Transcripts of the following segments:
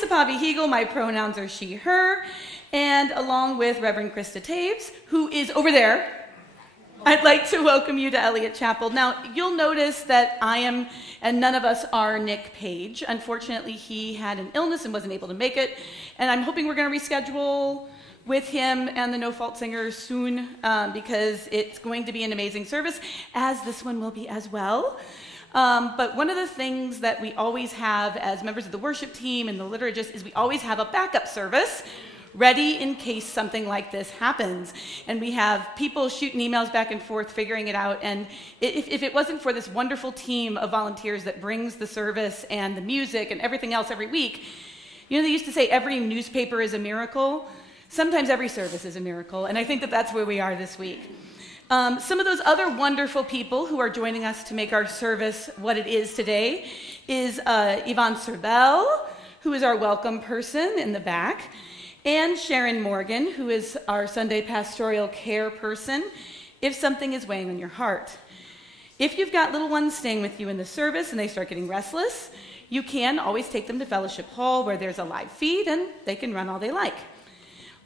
Lisa Pavi-Hegel, my pronouns are she, her, and along with Reverend Krista Taves, who is over there, I'd like to welcome you to Eliot Chapel. Now, you'll notice that I am, and none of us are Nick Page. Unfortunately, he had an illness and wasn't able to make it, and I'm hoping we're going to reschedule with him and the No Fault Singers soon because it's going to be an amazing service, as this one will be as well. But one of the things that we always have as members of the worship team and the liturgists is we always have a backup service ready in case something like this happens. And we have people shooting emails back and forth, figuring it out. And if it wasn't for this wonderful team of volunteers that brings the service and the music and everything else every week, you know, they used to say every newspaper is a miracle. Sometimes every service is a miracle. And I think that that's where we are this week. Some of those other wonderful people who are joining us to make our service what it is today is Yvonne Serbel, who is our welcome person in the back, and Sharon Morgan, who is our Sunday pastoral care person, if something is weighing on your heart. If you've got little ones staying with you in the service and they start getting restless, you can always take them to Fellowship Hall where there's a live feed and they can run all they like.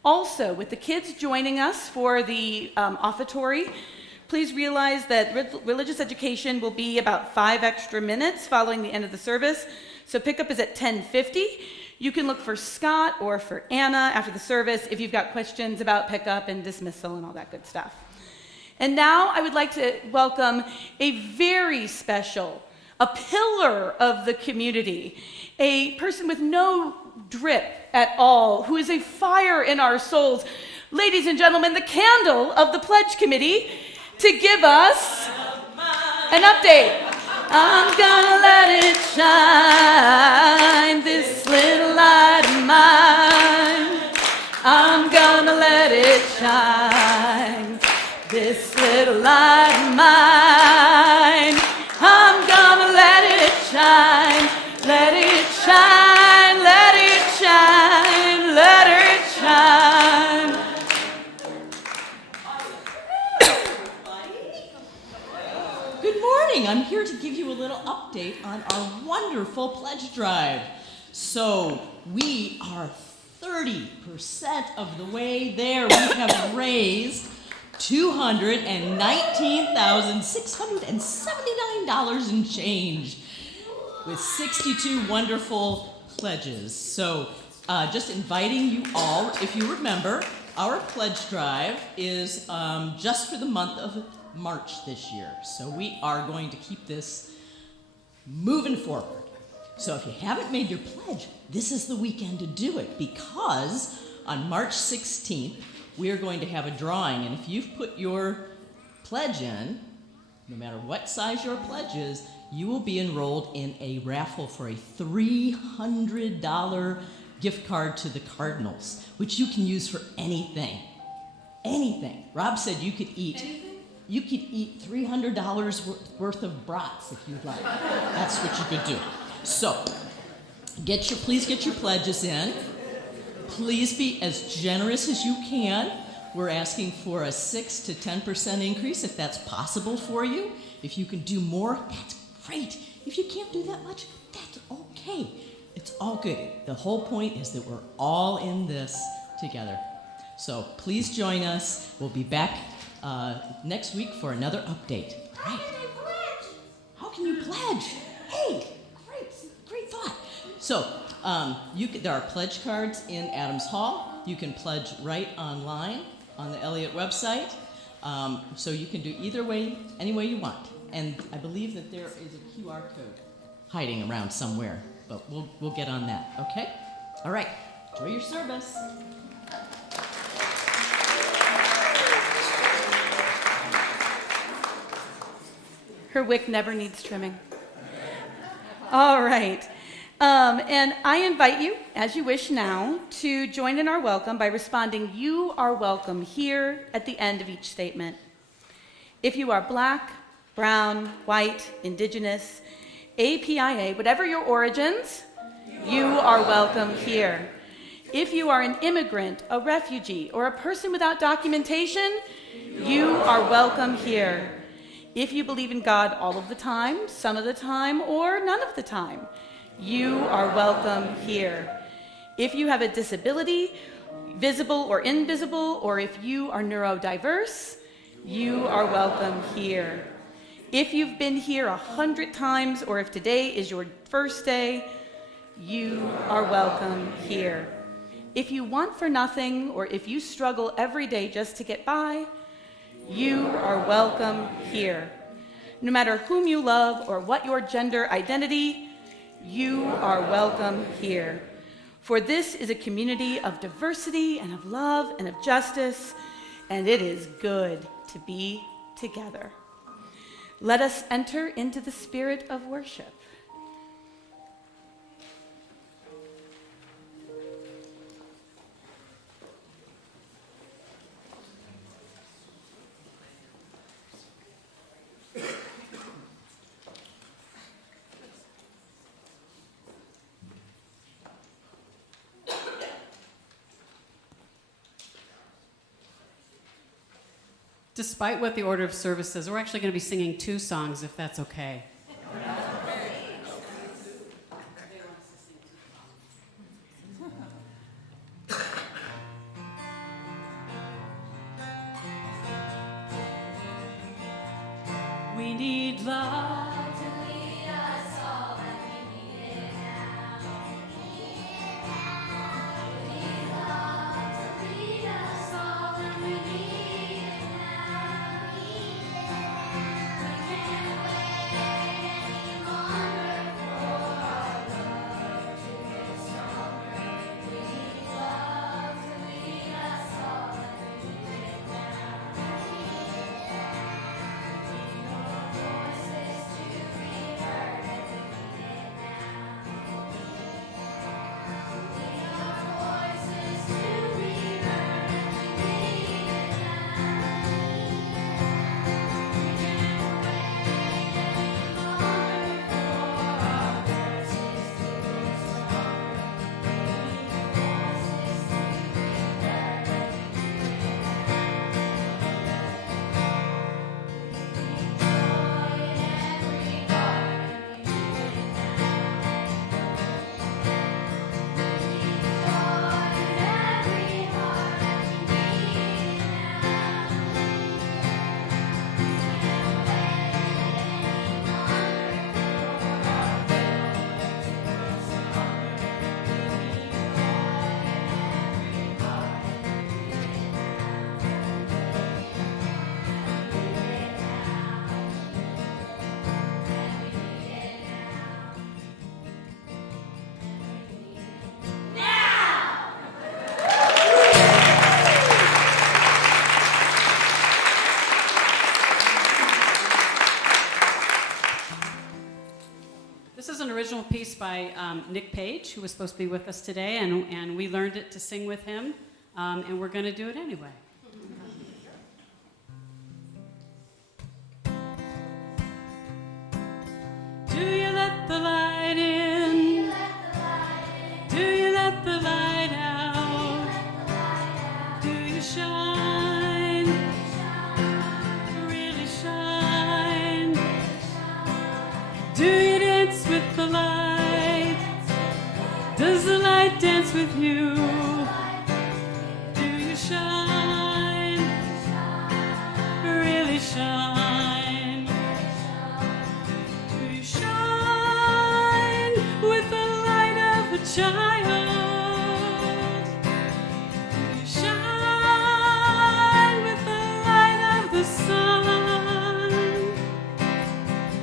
Also, with the kids joining us for the offertory, please realize that religious education will be about 5 extra minutes following the end of the service. So pickup is at 10:50. You can look for Scott or for Anna after the service if you've got questions about pickup and dismissal and all that good stuff. And now I would like to welcome a very special, a pillar of the community, a person with no drip at all, who is a fire in our souls. Ladies and gentlemen, the candle of the Pledge Committee to give us an update. I'm gonna let it shine, this little light of mine. I'm gonna let it shine, this little light of mine. I'm gonna let it shine, let it shine, let it shine, let it shine. Good morning. I'm here to give you a little update on our wonderful pledge drive. So we are 30% of the way there. We have raised $219,679 and change with 62 wonderful pledges. So just inviting you all, if you remember, our pledge drive is just for the month of March this year. So we are going to keep this moving forward. So if you haven't made your pledge, this is the weekend to do it, because on March 16th, we are going to have a drawing. And if you've put your pledge in, no matter what size your pledge is, you will be enrolled in a raffle for a $300 gift card to the Cardinals, which you can use for anything. Anything. Rob said you could eat. Anything? You could eat $300 worth of brats if you'd like. That's what you could do. So, please get your pledges in. Please be as generous as you can. We're asking for a 6 to 10% increase if that's possible for you. If you can do more, that's great. If you can't do that much, that's okay. It's all good. The whole point is that we're all in this together. So please join us. We'll be back next week for another update. Right. How can you pledge? Hey, great thought. So there are pledge cards in Adams Hall. You can pledge right online on the Eliot website. So you can do either way, any way you want. And I believe that there is a QR code hiding around somewhere, but we'll get on that, okay? All right, enjoy your service. Her wick never needs trimming. All right. And I invite you, as you wish now, to join in our welcome by responding, "You are welcome" here at the end of each statement. If you are Black, brown, white, indigenous, APIA, whatever your origins, you are welcome here. If you are an immigrant, a refugee, or a person without documentation, you are welcome here. If you believe in God all of the time, some of the time, or none of the time, you are welcome here. If you have a disability, visible or invisible, or if you are neurodiverse, you are welcome here. If you've been here 100 times, or if today is your first day, you are welcome here. If you want for nothing, or if you struggle every day just to get by, you are welcome here. No matter whom you love or what your gender identity, you are welcome here. For this is a community of diversity and of love and of justice, and it is good to be together. Let us enter into the spirit of worship. Despite what the order of service says, we're actually going to be singing 2 songs, if that's okay. We need love. Original piece by Nick Page, who was supposed to be with us today, and we learned it to sing with him, and we're going to do it anyway. Do you let the light in? Do you let the light out? Do you shine? Really shine? Do you dance with the light? Does the light dance with you? Do you shine? Really shine? Do you shine with the light of a child? Do you shine with the light of the sun?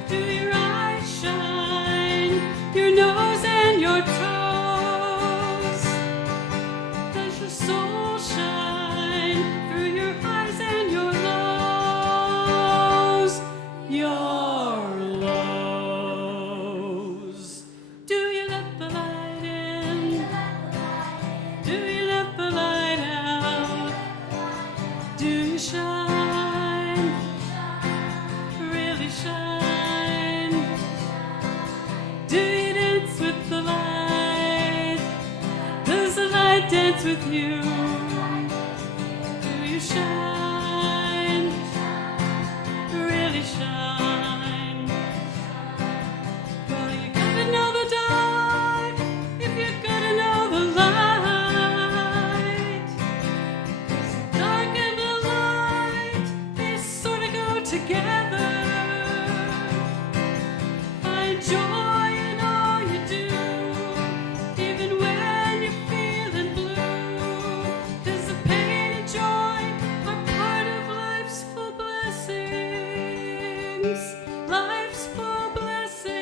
Do your eyes shine? Your nose and your toes? Does your soul shine through your highs and your lows? Your lows. Do you let the light in? Do you let the light out? Do you shine? Really shine? Do you dance with the light? Does the light dance with you? Do you shine? Really shine? Well, you gotta know the dark if you're gonna know the light. life's full blessings.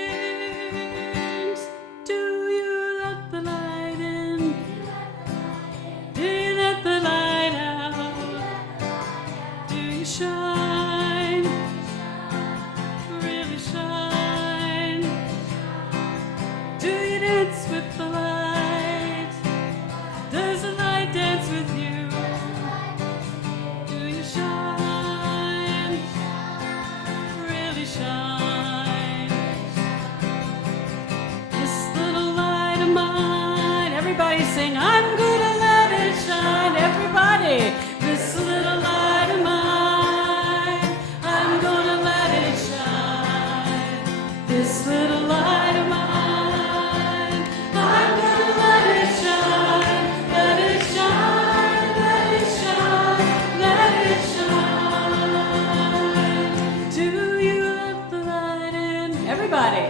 Do you let the light in? Do you let the light out? Do you shine? Really shine? Do you dance with the light? Does the light dance with you? Do you shine? Really shine? This little light of mine. Everybody sing, I'm gonna let it shine. Everybody, this little light of mine. I'm gonna let it shine. This little light of mine. I'm gonna let it shine. Let it shine. Let it shine. Let it shine. Do you let the light in? Everybody.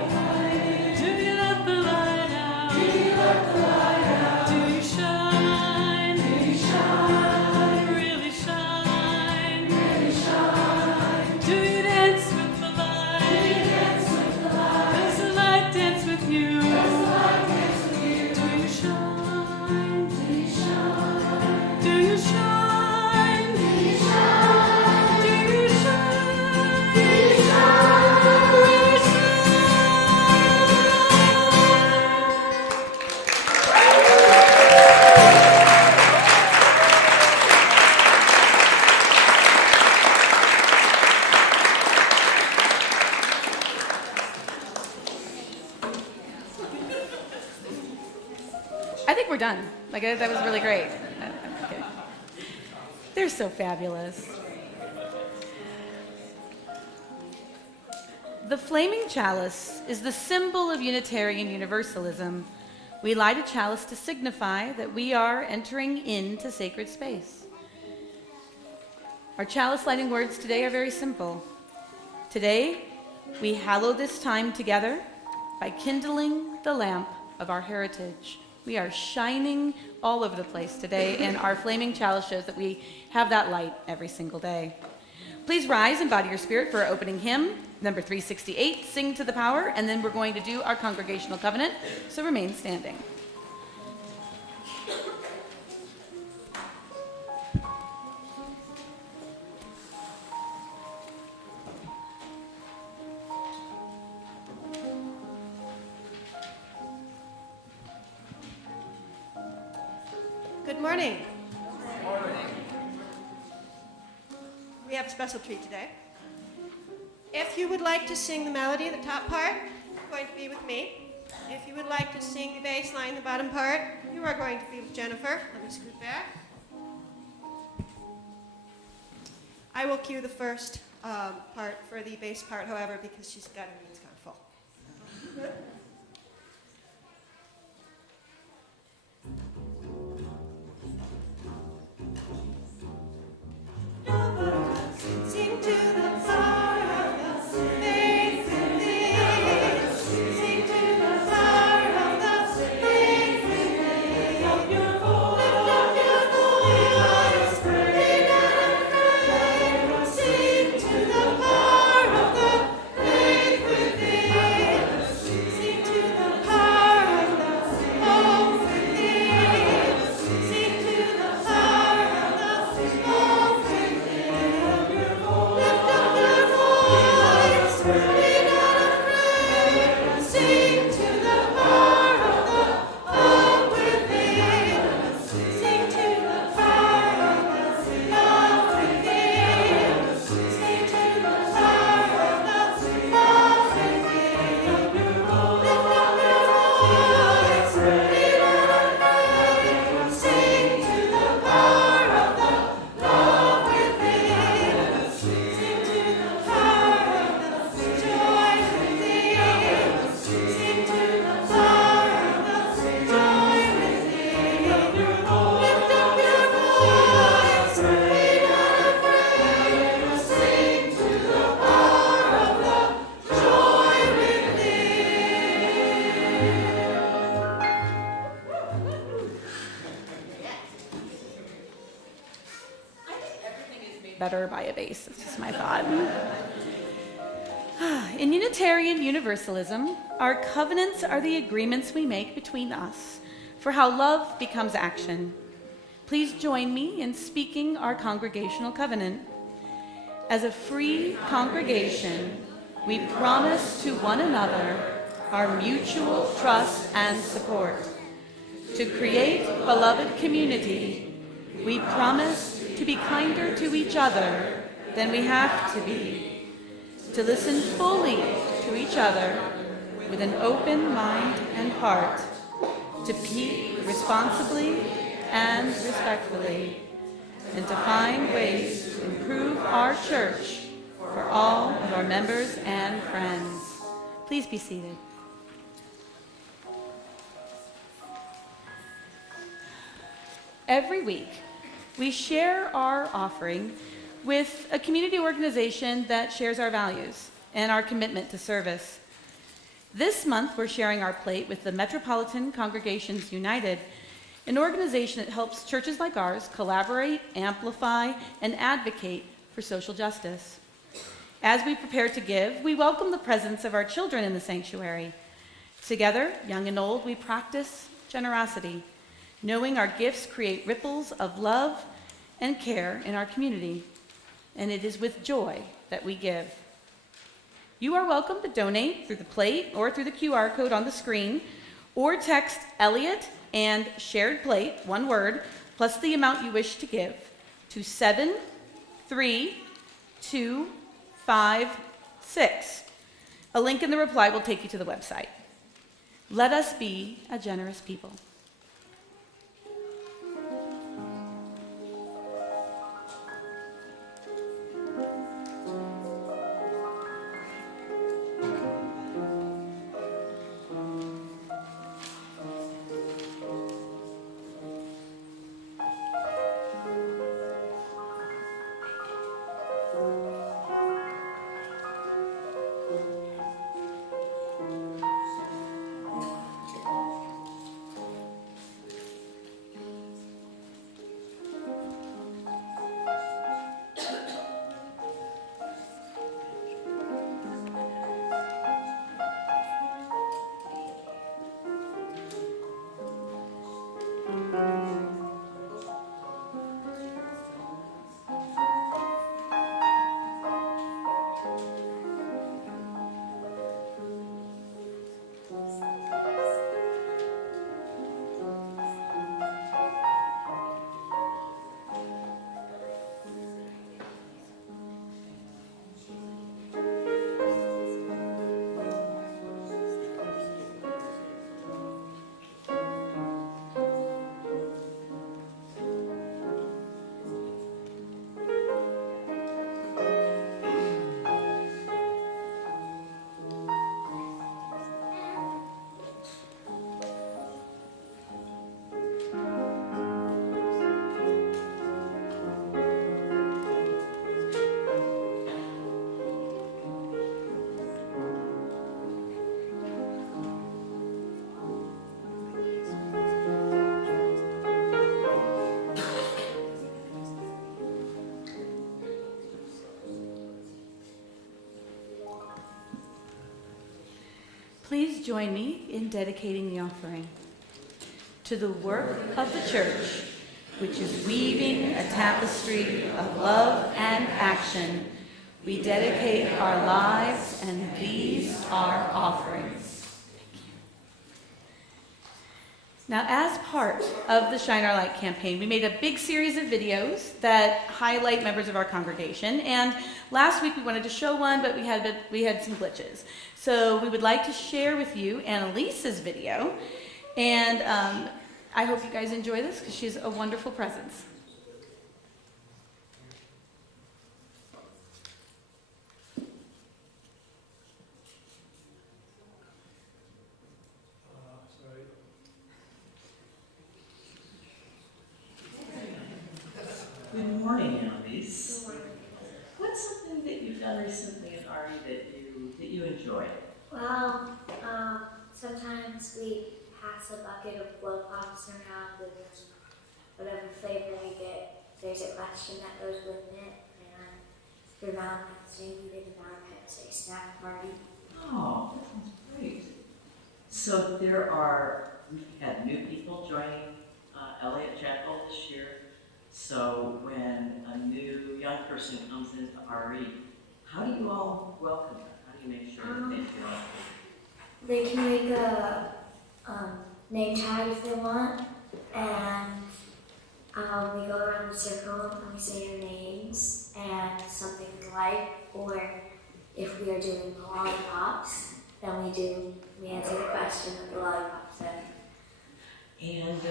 Do you let the light out? Do you let the light out? Do you shine? Do you shine? Really shine? Really shine? Do you dance with the light? Do you dance with the light? Does the light dance with you? Does the light dance with you? Do you shine? Do you shine? Do you shine? Do you shine? Do you shine? Do you shine? Really shine? I think we're done. Like, that was really great. Okay. They're so fabulous. The flaming chalice is the symbol of Unitarian Universalism. We light a chalice to signify that we are entering into sacred space. Our chalice lighting words today are very simple. Today, we hallow this time together by kindling the lamp of our heritage. We are shining all over the place today, and our flaming chalice shows that we have that light every single day. Please rise and bow to your spirit for our opening hymn, number 368, Sing to the Power, and then we're going to do our congregational covenant, so remain standing. Good morning. We have a special treat today. If you would like to sing the melody, the top part, you're going to be with me. If you would like to sing the bass line, the bottom part, you are going to be with Jennifer. Let me scoot back. I will cue the first part for the bass part, however, because she's got her knees kind of full. Sing to the power of the faith within. Sing to the power of the faith within. Lift up your voice, be not afraid. Sing to the power of the faith within. Sing to the power of the hope within. Sing to the power of the hope within. Lift up your voice, be not afraid. Sing to the power of the hope within. Sing to the power of the love within. Sing to the power of the love within. Lift up your voice, be not afraid. Sing to the power of the love within. Sing to the power of the joy within. Sing to the power of the joy within. Lift up your voice, be not afraid. Sing to the power of the joy within. Better by a bass. It's just my thought. In Unitarian Universalism, our covenants are the agreements we make between us for how love becomes action. Please join me in speaking our congregational covenant. As a free congregation, we promise to one another our mutual trust and support. To create beloved community, we promise to be kinder to each other than we have to be. To listen fully to each other with an open mind and heart, to speak responsibly and respectfully, and to find ways to improve our church for all of our members and friends. Please be seated. Every week, we share our offering with a community organization that shares our values and our commitment to service. This month, we're sharing our plate with the Metropolitan Congregations United, an organization that helps churches like ours collaborate, amplify, and advocate for social justice. As we prepare to give, we welcome the presence of our children in the sanctuary. Together, young and old, we practice generosity, knowing our gifts create ripples of love and care in our community. And it is with joy that we give. You are welcome to donate through the plate or through the QR code on the screen, or text Eliot and shared plate, one word, plus the amount you wish to give, to 73256. A link in the reply will take you to the website. Let us be a generous people. Please join me in dedicating the offering. To the work of the church, which is weaving a tapestry of love and action, we dedicate our lives, and these are offerings. Now, as part of the Shine Our Light campaign, we made a big series of videos that highlight members of our congregation. And last week we wanted to show one, but we had some glitches. So we would like to share with you Annalise's video. And I hope you guys enjoy this because she's a wonderful presence. Good morning, Annalise. What's something that you've done recently in RE that you enjoy? Well, sometimes we pass a bucket of blow pops around with whatever flavor we get. There's a question that goes with it, and your mom Wednesday we did a Valentine's Day snack party. Oh, that sounds great. So we had new people joining Eliot Chapel this year. So when a new young person comes into RE, how do you all welcome them? How do you make sure that they feel welcome? They can make a name tag if they want, and we go around the circle and we say your names and something to like, or if we are doing lollipops, then we answer the question that the lollipop said. And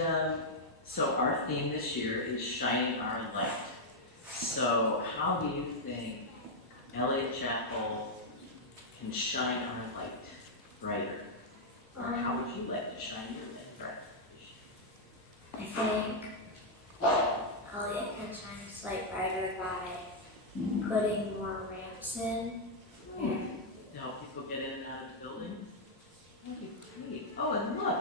so our theme this year is Shining Our Light. So how do you think Eliot Chapel can shine our light brighter? Or how would you like to shine your light brighter? I think Eliot can shine his light brighter by putting more ramps in. To help people get in and out of the building? That'd be great. Oh, and look,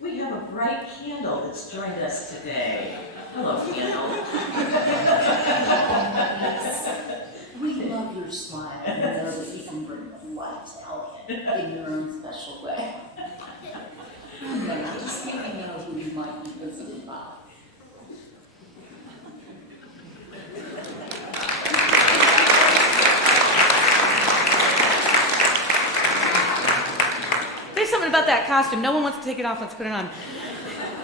we have a bright candle that's joined us today. Hello, candle. We love your smile and know that you can bring light to Eliot in your own special way. Okay, just let me know who you might be visited by. There's something about that costume. No one wants to take it off. Let's put it on.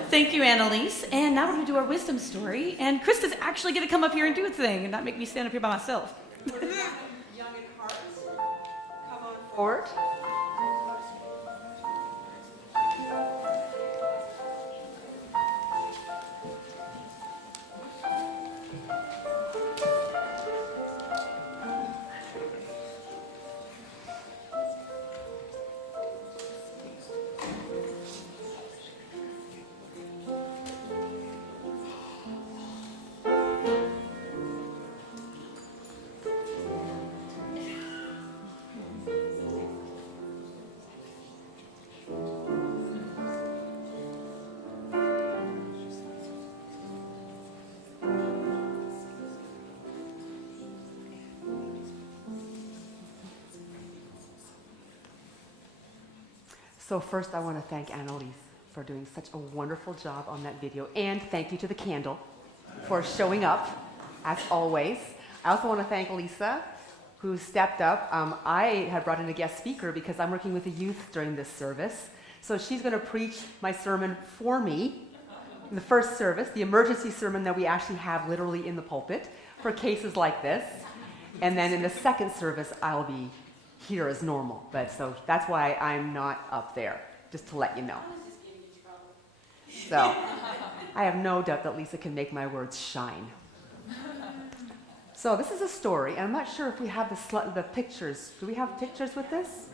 Thank you, Annalise. And now we're going to do our wisdom story. And Krista's actually going to come up here and do a thing and not make me stand up here by myself. Young at heart, come on forward. So first I want to thank Annalise for doing such a wonderful job on that video, and thank you to the candle for showing up, as always. I also want to thank Lisa, who stepped up. I had brought in a guest speaker because I'm working with the youth during this service. So she's going to preach my sermon for me in the first service, the emergency sermon that we actually have literally in the pulpit for cases like this. And then in the second service, I'll be here as normal. But so that's why I'm not up there, just to let you know. So I have no doubt that Lisa can make my words shine. So this is a story, and I'm not sure if we have the pictures. Do we have pictures with this?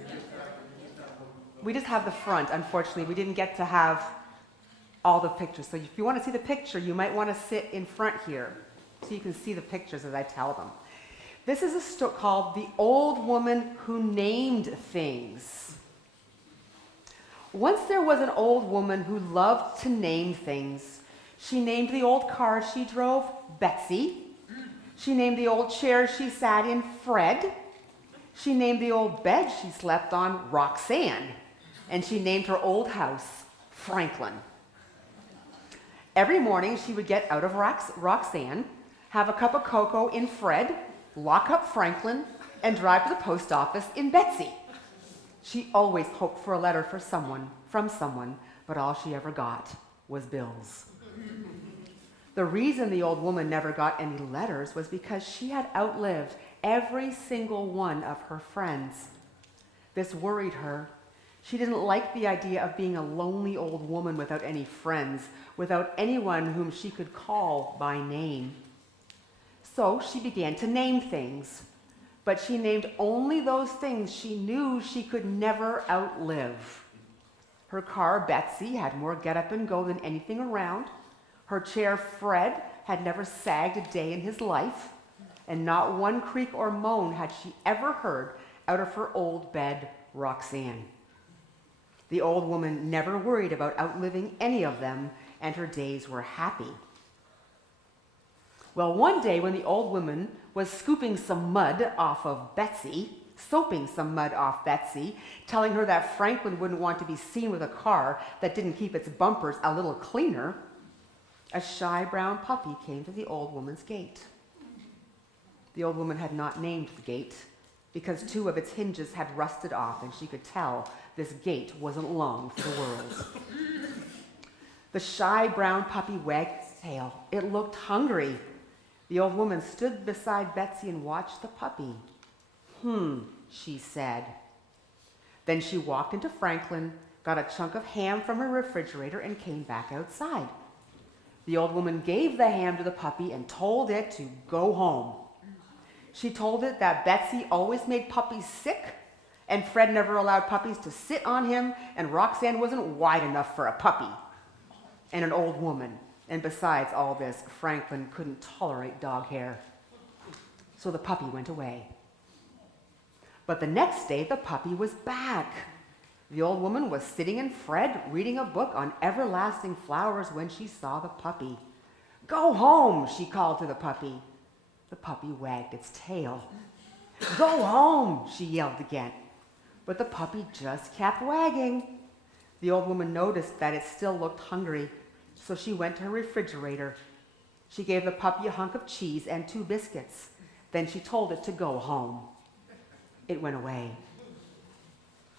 We just have the front, unfortunately. We didn't get to have all the pictures. So if you want to see the picture, you might want to sit in front here so you can see the pictures as I tell them. This is a story called The Old Woman Who Named Things. Once there was an old woman who loved to name things. She named the old car she drove Betsy. She named the old chair she sat in Fred. She named the old bed she slept on Roxanne. And she named her old house Franklin. Every morning she would get out of Roxanne, have a cup of cocoa in Fred, lock up Franklin, and drive to the post office in Betsy. She always hoped for a letter from someone, but all she ever got was bills. The reason the old woman never got any letters was because she had outlived every single one of her friends. This worried her. She didn't like the idea of being a lonely old woman without any friends, without anyone whom she could call by name. So she began to name things, but she named only those things she knew she could never outlive. Her car, Betsy, had more get-up and go than anything around. Her chair, Fred, had never sagged a day in his life, and not one creak or moan had she ever heard out of her old bed, Roxanne. The old woman never worried about outliving any of them, and her days were happy. Well, one day when the old woman was scooping some mud off of Betsy, soaping some mud off Betsy, telling her that Franklin wouldn't want to be seen with a car that didn't keep its bumpers a little cleaner, a shy brown puppy came to the old woman's gate. The old woman had not named the gate because 2 of its hinges had rusted off, and she could tell this gate wasn't long for the world. The shy brown puppy wagged its tail. It looked hungry. The old woman stood beside Betsy and watched the puppy. She said. Then she walked into Franklin, got a chunk of ham from her refrigerator, and came back outside. The old woman gave the ham to the puppy and told it to go home. She told it that Betsy always made puppies sick, and Fred never allowed puppies to sit on him, and Roxanne wasn't wide enough for a puppy and an old woman. And besides all this, Franklin couldn't tolerate dog hair. So the puppy went away. But the next day, the puppy was back. The old woman was sitting in Fred reading a book on everlasting flowers when she saw the puppy. "Go home," she called to the puppy. The puppy wagged its tail. "Go home," she yelled again. But the puppy just kept wagging. The old woman noticed that it still looked hungry, so she went to her refrigerator. She gave the puppy a hunk of cheese and 2 biscuits. Then she told it to go home. It went away.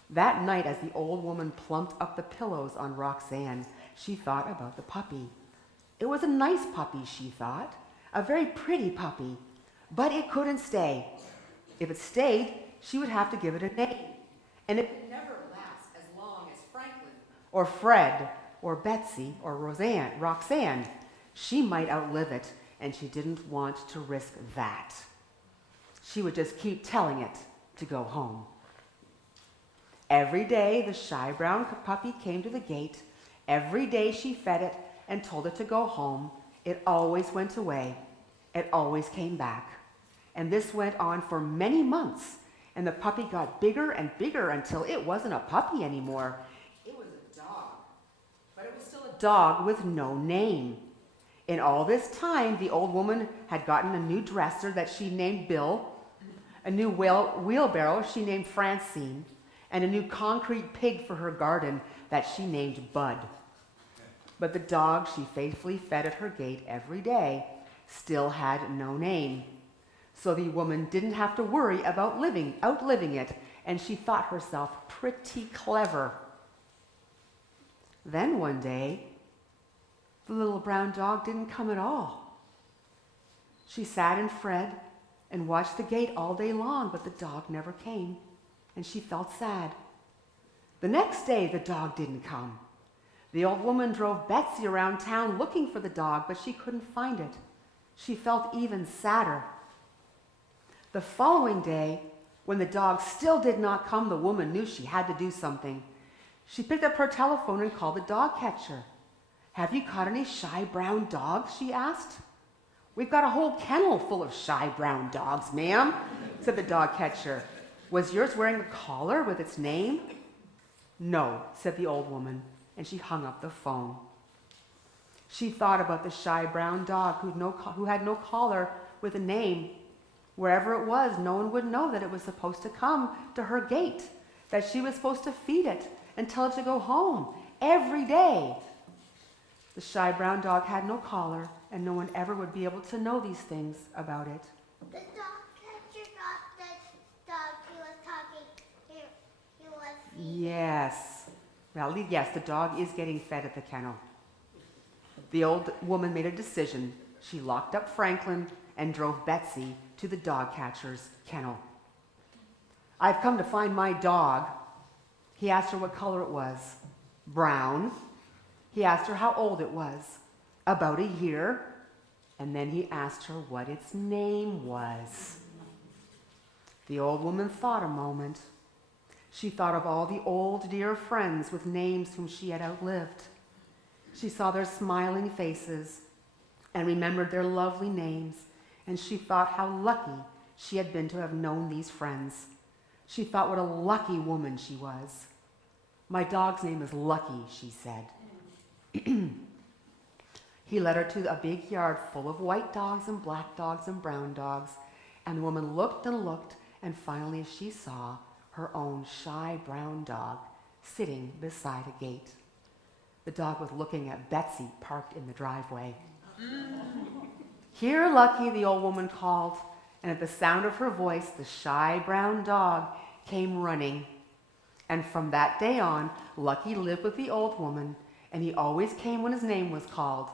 That night, as the old woman plumped up the pillows on Roxanne, she thought about the puppy. It was a nice puppy, she thought, a very pretty puppy, but it couldn't stay. If it stayed, she would have to give it a name, and it could never last as long as Franklin or Fred or Betsy or Roxanne. She might outlive it, and she didn't want to risk that. She would just keep telling it to go home. Every day, the shy brown puppy came to the gate. Every day she fed it and told it to go home. It always went away. It always came back. And this went on for many months, and the puppy got bigger and bigger until it wasn't a puppy anymore. It was a dog, but it was still a dog with no name. In all this time, the old woman had gotten a new dresser that she named Bill, a new wheelbarrow she named Francine, and a new concrete pig for her garden that she named Bud. But the dog she faithfully fed at her gate every day still had no name. So the woman didn't have to worry about outliving it, and she thought herself pretty clever. Then one day, the little brown dog didn't come at all. She sat and Fred and watched the gate all day long, but the dog never came, and she felt sad. The next day, the dog didn't come. The old woman drove Betsy around town looking for the dog, but she couldn't find it. She felt even sadder. The following day, when the dog still did not come, the woman knew she had to do something. She picked up her telephone and called the dog catcher. "Have you caught any shy brown dogs?" she asked. "We've got a whole kennel full of shy brown dogs, ma'am," said the dog catcher. "Was yours wearing a collar with its name?" "No," said the old woman, and she hung up the phone. She thought about the shy brown dog who had no collar with a name. Wherever it was, no one would know that it was supposed to come to her gate, that she was supposed to feed it and tell it to go home every day. The shy brown dog had no collar, and no one ever would be able to know these things about it. The dog catcher got the dog he was talking. He was feeding. Yes. Well, yes, the dog is getting fed at the kennel. The old woman made a decision. She locked up Franklin and drove Betsy to the dog catcher's kennel. "I've come to find my dog." He asked her what color it was. "Brown." He asked her how old it was. "About a year." And then he asked her what its name was. The old woman thought a moment. She thought of all the old dear friends with names whom she had outlived. She saw their smiling faces and remembered their lovely names, and she thought how lucky she had been to have known these friends. She thought what a lucky woman she was. "My dog's name is Lucky," she said. He led her to a big yard full of white dogs and black dogs and brown dogs. And the woman looked and looked, and finally she saw her own shy brown dog sitting beside a gate. The dog was looking at Betsy parked in the driveway. "Here, Lucky," the old woman called, and at the sound of her voice, the shy brown dog came running. And from that day on, Lucky lived with the old woman, and he always came when his name was called.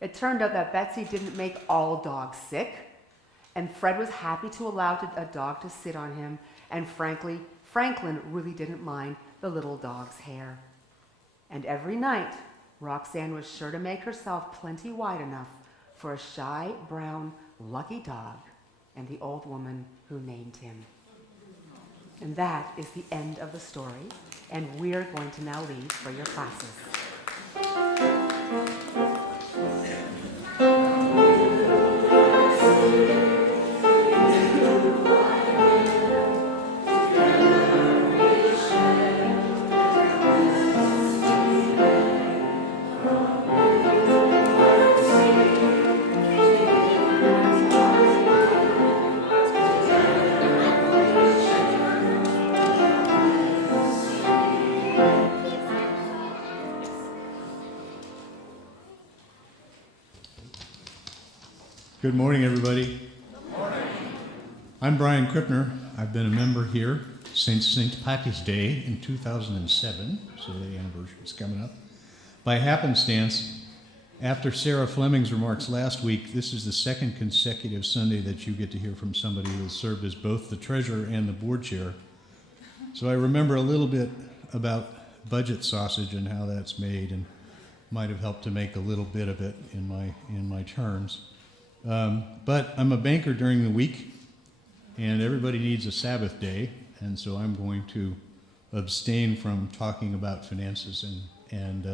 It turned out that Betsy didn't make all dogs sick, and Fred was happy to allow a dog to sit on him, and frankly, Franklin really didn't mind the little dog's hair. And every night, Roxanne was sure to make herself plenty wide enough for a shy, brown, lucky dog and the old woman who named him. And that is the end of the story, and we're going to now leave for your classes. Good morning, everybody. Good morning. I'm Brian Krippner. I've been a member here since St. Patrick's Day in 2007, so the anniversary is coming up. By happenstance, after Sarah Fleming's remarks last week, this is the second consecutive Sunday that you get to hear from somebody who has served as both the treasurer and the board chair. So I remember a little bit about budget sausage and how that's made, and might have helped to make a little bit of it in my terms. But I'm a banker during the week, and everybody needs a Sabbath day, and so I'm going to abstain from talking about finances and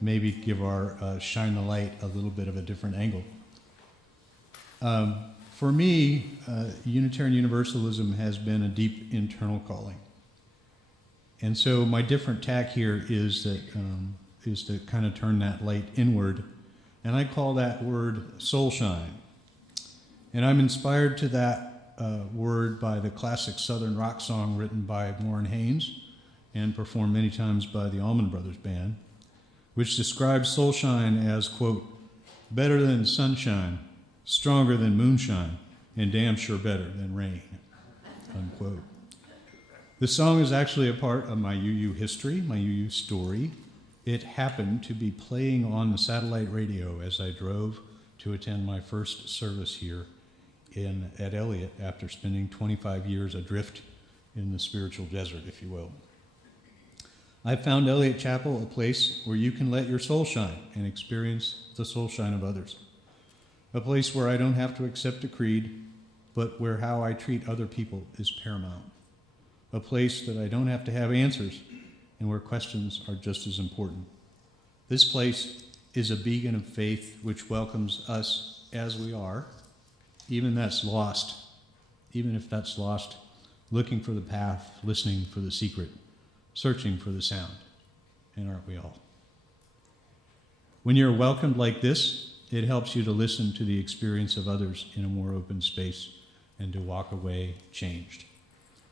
maybe give our Shine the Light a little bit of a different angle. For me, Unitarian Universalism has been a deep internal calling. And so my different tack here is to kind of turn that light inward. And I call that word soul shine. And I'm inspired to that word by the classic Southern rock song written by Warren Haynes and performed many times by the Allman Brothers Band, which describes soul shine as, quote, better than sunshine, stronger than moonshine, and damn sure better than rain, unquote. The song is actually a part of my UU history, my UU story. It happened to be playing on the satellite radio as I drove to attend my first service here at Eliot after spending 25 years adrift in the spiritual desert, if you will. I found Eliot Chapel a place where you can let your soul shine and experience the soul shine of others. A place where I don't have to accept a creed, but where how I treat other people is paramount. A place that I don't have to have answers and where questions are just as important. This place is a beacon of faith which welcomes us as we are, even if that's lost, looking for the path, listening for the secret, searching for the sound, and aren't we all? When you're welcomed like this, it helps you to listen to the experience of others in a more open space and to walk away changed.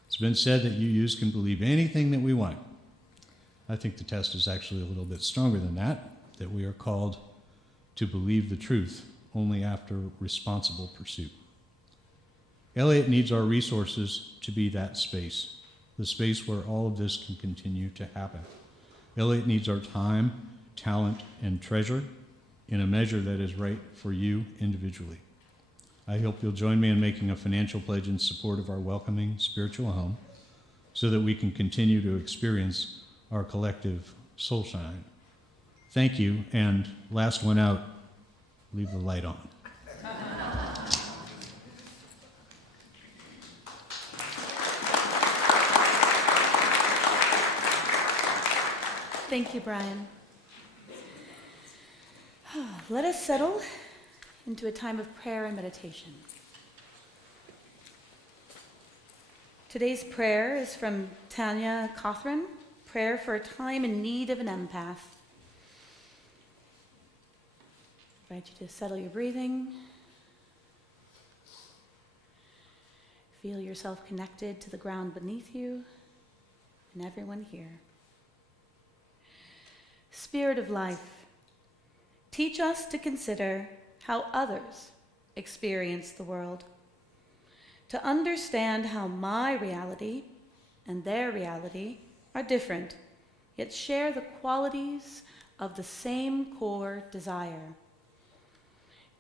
It's been said that UUs can believe anything that we want. I think the test is actually a little bit stronger than that we are called to believe the truth only after responsible pursuit. Eliot needs our resources to be that space, the space where all of this can continue to happen. Eliot needs our time, talent, and treasure in a measure that is right for you individually. I hope you'll join me in making a financial pledge in support of our welcoming spiritual home so that we can continue to experience our collective soul shine. Thank you, and last one out, leave the light on. Thank you, Brian. Let us settle into a time of prayer and meditation. Today's prayer is from Tanya Cothran, Prayer for a Time in Need of an Empath. I invite you to settle your breathing. Feel yourself connected to the ground beneath you and everyone here. Spirit of life, teach us to consider how others experience the world, to understand how my reality and their reality are different, yet share the qualities of the same core desire.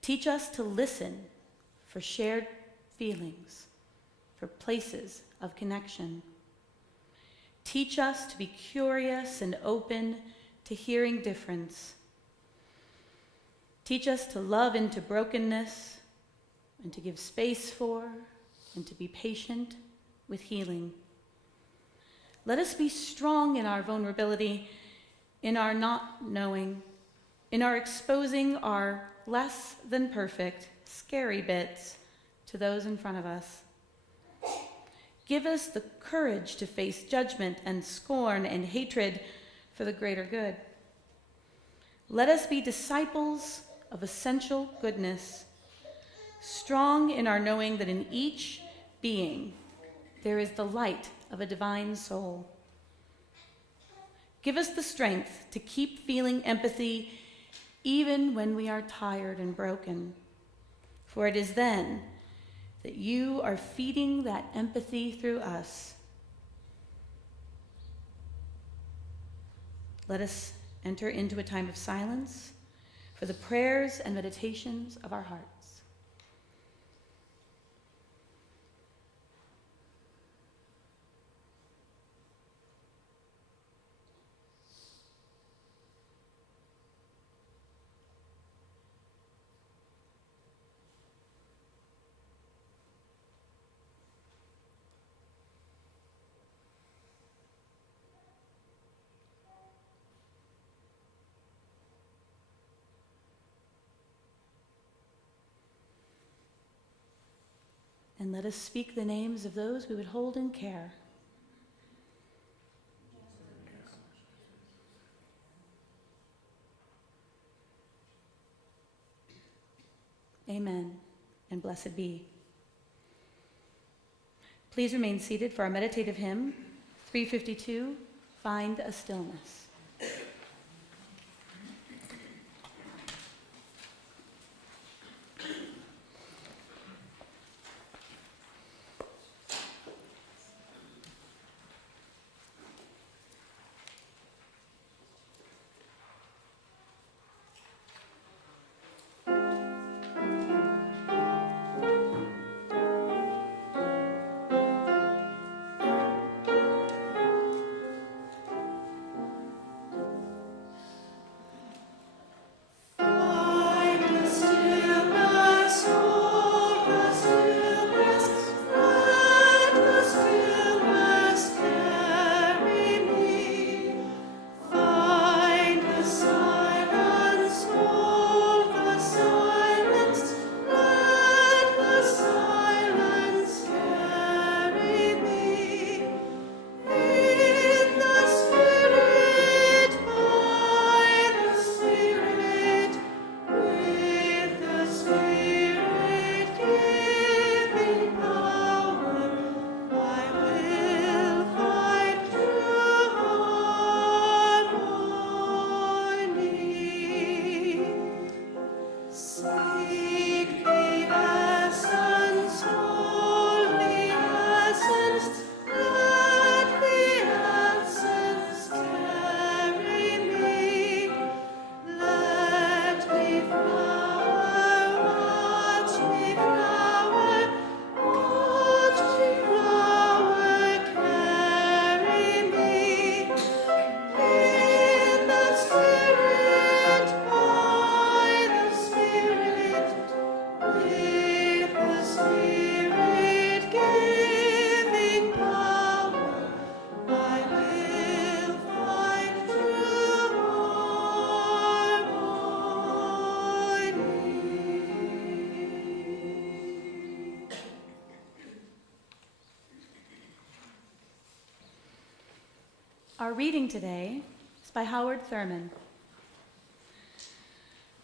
Teach us to listen for shared feelings, for places of connection. Teach us to be curious and open to hearing difference. Teach us to love into brokenness and to give space for and to be patient with healing. Let us be strong in our vulnerability, in our not knowing, in our exposing our less than perfect, scary bits to those in front of us. Give us the courage to face judgment and scorn and hatred for the greater good. Let us be disciples of essential goodness, strong in our knowing that in each being there is the light of a divine soul. Give us the strength to keep feeling empathy even when we are tired and broken, for it is then that you are feeding that empathy through us. Let us enter into a time of silence for the prayers and meditations of our hearts. And let us speak the names of those we would hold in care. Amen, and blessed be. Please remain seated for our meditative hymn, 352, Find a Stillness. Our reading today is by Howard Thurman.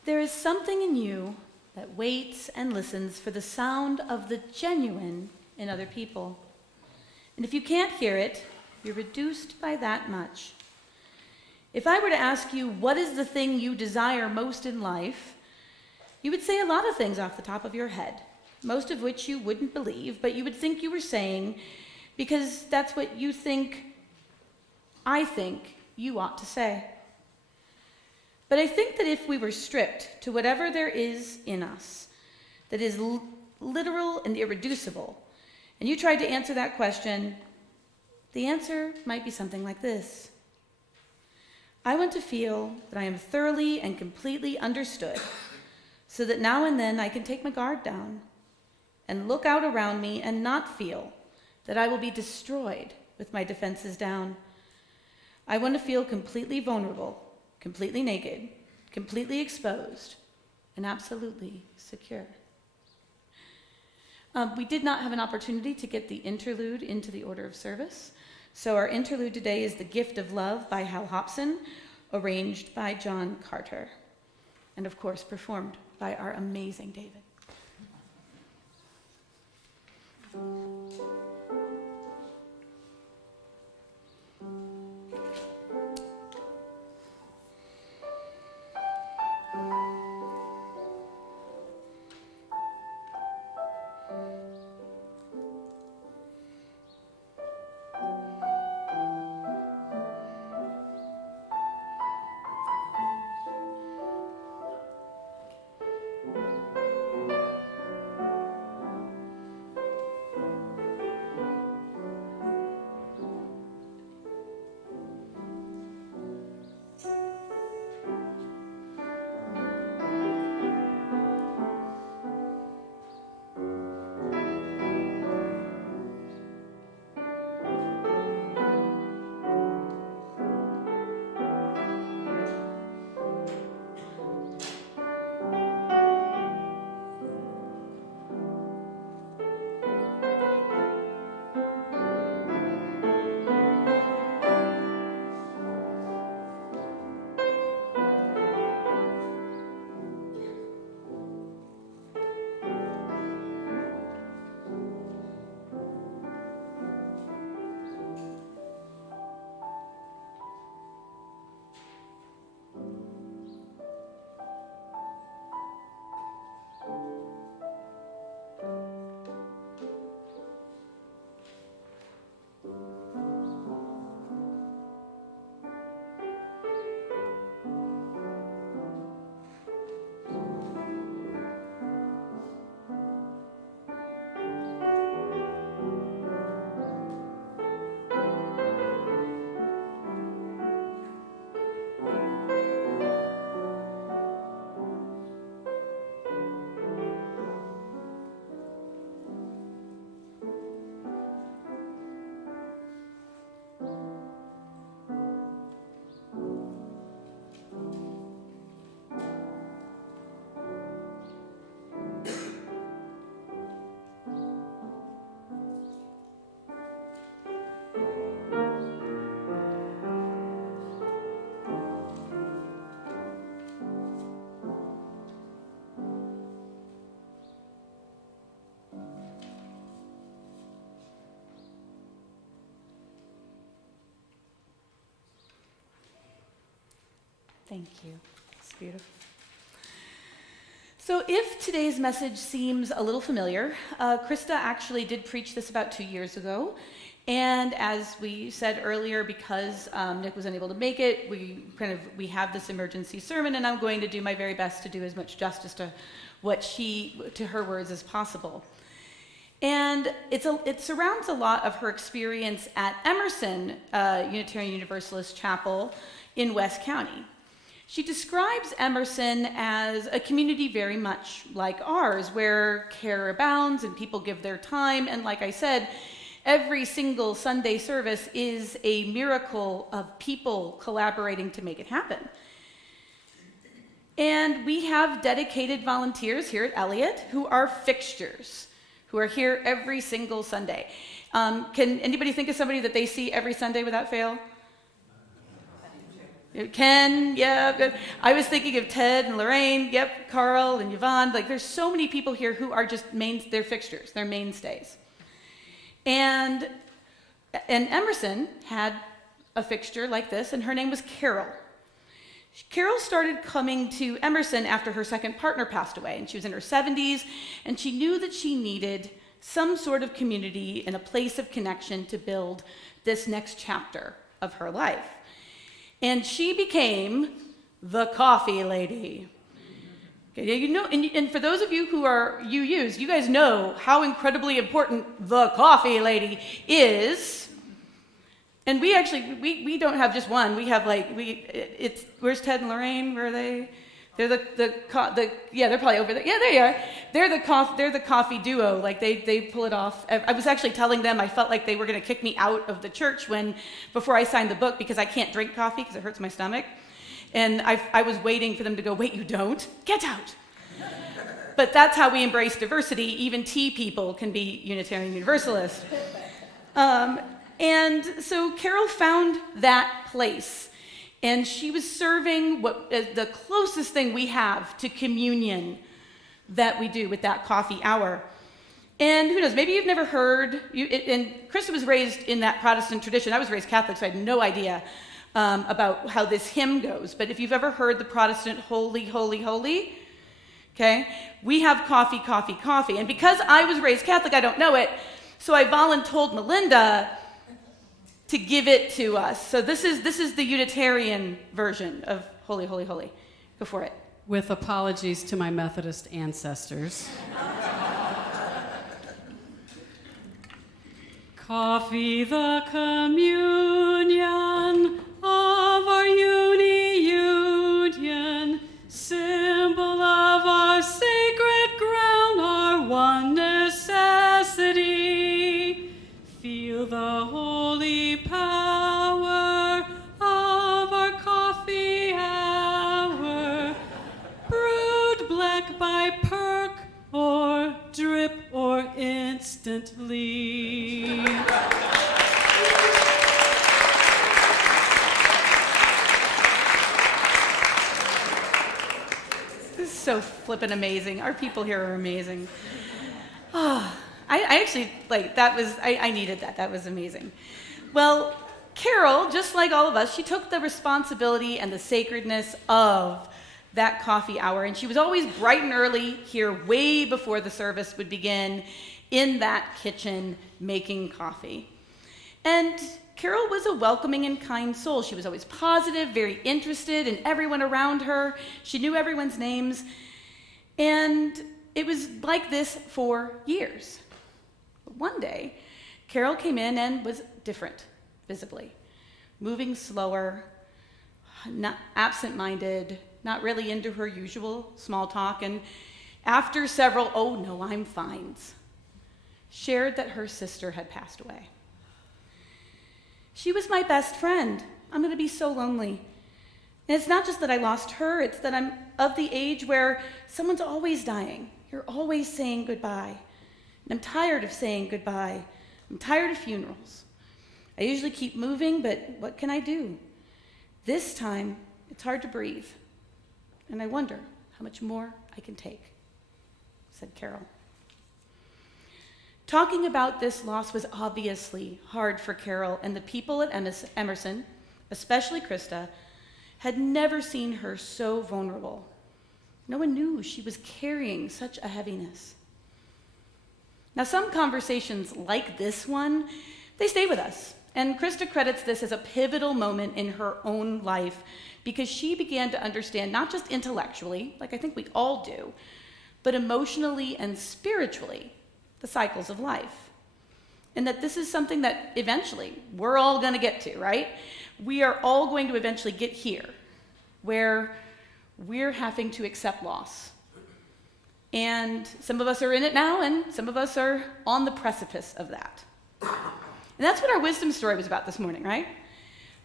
There is something in you that waits and listens for the sound of the genuine in other people. And if you can't hear it, you're reduced by that much. If I were to ask you, what is the thing you desire most in life, you would say a lot of things off the top of your head, most of which you wouldn't believe, but you would think you were saying because that's what you think, I think, you ought to say. But I think that if we were stripped to whatever there is in us that is literal and irreducible, and you tried to answer that question, the answer might be something like this. I want to feel that I am thoroughly and completely understood, so that now and then I can take my guard down and look out around me and not feel that I will be destroyed with my defenses down. I want to feel completely vulnerable, completely naked, completely exposed, and absolutely secure. We did not have an opportunity to get the interlude into the order of service, so our interlude today is The Gift of Love by Hal Hobson, arranged by John Carter, and of course performed by our amazing David. Thank you. It's beautiful. So if today's message seems a little familiar, Krista actually did preach this about 2 years ago. And as we said earlier, because Nick was unable to make it, we have this emergency sermon, and I'm going to do my very best to do as much justice to to her words as possible. And it surrounds a lot of her experience at Emerson Unitarian Universalist Chapel in West County. She describes Emerson as a community very much like ours, where care abounds and people give their time. And like I said, every single Sunday service is a miracle of people collaborating to make it happen. And we have dedicated volunteers here at Eliot who are fixtures, who are here every single Sunday. Can anybody think of somebody that they see every Sunday without fail? Ken, yeah. I was thinking of Ted and Lorraine, yep, Carl and Yvonne. Like, there's so many people here who are just they're fixtures, they're mainstays. And Emerson had a fixture like this, and her name was Carol. Carol started coming to Emerson after her second partner passed away, and she was in her 70s, and she knew that she needed some sort of community and a place of connection to build this next chapter of her life. And she became the coffee lady. Okay, you know, and for those of you who are UUs, you guys know how incredibly important the coffee lady is. And we actually, we don't have just one. We have where's Ted and Lorraine? Where are they? They're yeah, they're probably over there. Yeah, there you are. They're the coffee duo. Like they pull it off. I was actually telling them I felt like they were going to kick me out of the church before I signed the book because I can't drink coffee because it hurts my stomach. And I was waiting for them to go, wait, you don't? Get out. But that's how we embrace diversity. Even tea people can be Unitarian Universalist. And so Carol found that place. And she was serving the closest thing we have to communion that we do with that coffee hour. And who knows, maybe you've never heard, and Krista was raised in that Protestant tradition. I was raised Catholic, so I had no idea about how this hymn goes. But if you've ever heard the Protestant holy, holy, holy, okay, we have coffee, coffee, coffee. And because I was raised Catholic, I don't know it, so I voluntold Melinda to give it to us. So this is the Unitarian version of Holy, Holy, Holy. Go for it. With apologies to my Methodist ancestors. Coffee, the communion of our union, symbol of our sacred ground, our one necessity. Feel the holy power of our coffee hour, brewed black by perk or drip or instantly. This is so flippin' amazing. Our people here are amazing. Oh, I actually, I needed that. That was amazing. Well, Carol, just like all of us, she took the responsibility and the sacredness of that coffee hour, and she was always bright and early here way before the service would begin in that kitchen making coffee. And Carol was a welcoming and kind soul. She was always positive, very interested in everyone around her. She knew everyone's names, and it was like this for years. But one day, Carol came in and was different, visibly, moving slower, not absent-minded, not really into her usual small talk, and after several "oh no, I'm fines," shared that her sister had passed away. She was my best friend. I'm going to be so lonely. And it's not just that I lost her, it's that I'm of the age where someone's always dying. You're always saying goodbye. And I'm tired of saying goodbye. I'm tired of funerals. I usually keep moving, but what can I do? This time, it's hard to breathe. And I wonder how much more I can take, said Carol. Talking about this loss was obviously hard for Carol, and the people at Emerson, especially Krista, had never seen her so vulnerable. No one knew she was carrying such a heaviness. Now, some conversations like this one, they stay with us. And Krista credits this as a pivotal moment in her own life because she began to understand, not just intellectually, like I think we all do, but emotionally and spiritually, the cycles of life. And that this is something that eventually we're all going to get to, right? We are all going to eventually get here where we're having to accept loss. And some of us are in it now, and some of us are on the precipice of that. And that's what our wisdom story was about this morning, right?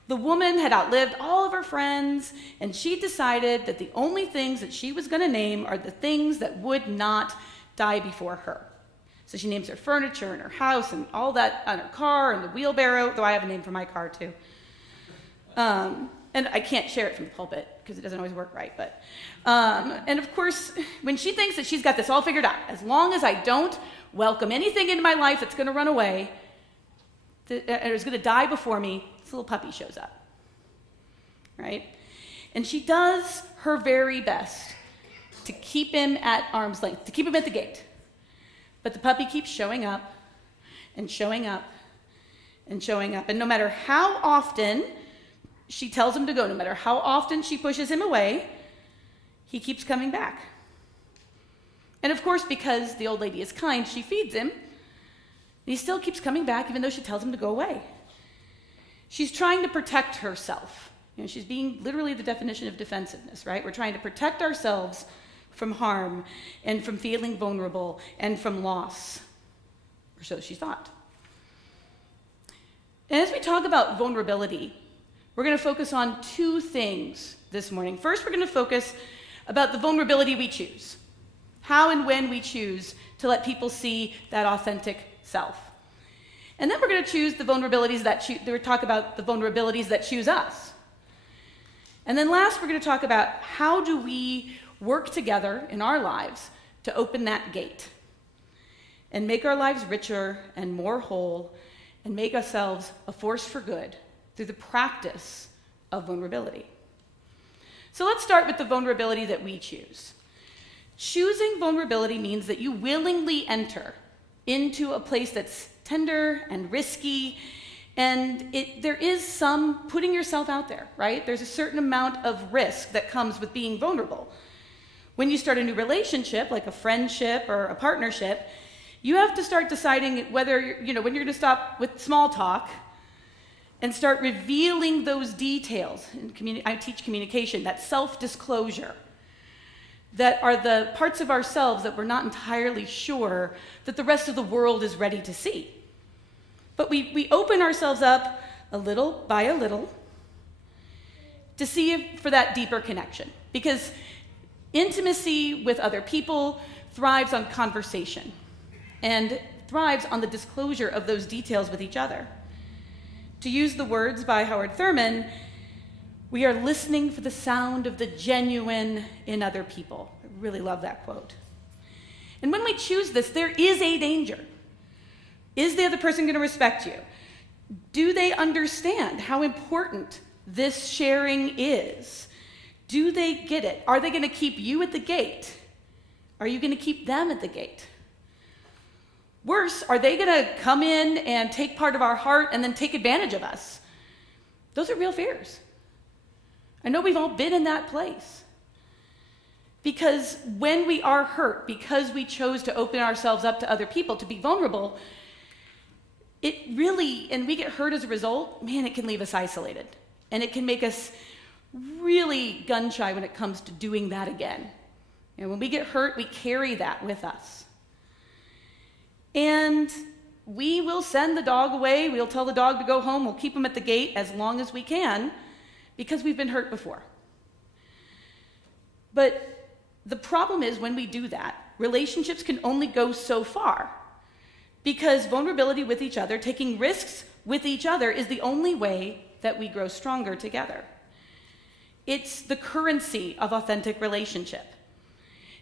The woman had outlived all of her friends, and she decided that the only things that she was going to name are the things that would not die before her. So she names her furniture and her house and all that on her car and the wheelbarrow, though I have a name for my car too. And I can't share it from the pulpit because it doesn't always work right. But, and of course, when she thinks that she's got this all figured out, as long as I don't welcome anything into my life that's going to run away, or is going to die before me, this little puppy shows up, right? And she does her very best to keep him at arm's length, to keep him at the gate. But the puppy keeps showing up and showing up and showing up. And no matter how often she tells him to go, no matter how often she pushes him away, he keeps coming back. And of course, because the old lady is kind, she feeds him. He still keeps coming back even though she tells him to go away. She's trying to protect herself. You know, she's being literally the definition of defensiveness, right? We're trying to protect ourselves from harm and from feeling vulnerable and from loss. Or so she thought. And as we talk about vulnerability, we're going to focus on two things this morning. First, we're going to focus about the vulnerability we choose. How and when we choose to let people see that authentic self. And then we're going to choose the vulnerabilities talk about the vulnerabilities that choose us. And then last, we're going to talk about how do we work together in our lives to open that gate and make our lives richer and more whole and make ourselves a force for good through the practice of vulnerability. So let's start with the vulnerability that we choose. Choosing vulnerability means that you willingly enter into a place that's tender and risky, and there is some putting yourself out there, right? There's a certain amount of risk that comes with being vulnerable. When you start a new relationship, like a friendship or a partnership, you have to start deciding whether, when you're going to stop with small talk and start revealing those details. I teach communication, that self-disclosure, that are the parts of ourselves that we're not entirely sure that the rest of the world is ready to see. But we open ourselves up a little by a little to see for that deeper connection. Because intimacy with other people thrives on conversation and thrives on the disclosure of those details with each other. To use the words by Howard Thurman, we are listening for the sound of the genuine in other people. I really love that quote. And when we choose this, there is a danger. Is the other person going to respect you? Do they understand how important this sharing is? Do they get it? Are they going to keep you at the gate? Are you going to keep them at the gate? Worse, are they going to come in and take part of our heart and then take advantage of us? Those are real fears. I know we've all been in that place. Because when we are hurt, because we chose to open ourselves up to other people, to be vulnerable, and we get hurt as a result, man, it can leave us isolated. And it can make us really gun shy when it comes to doing that again. And when we get hurt, we carry that with us. And we will send the dog away. We'll tell the dog to go home. We'll keep him at the gate as long as we can because we've been hurt before. But the problem is when we do that, relationships can only go so far because vulnerability with each other, taking risks with each other is the only way that we grow stronger together. It's the currency of authentic relationship.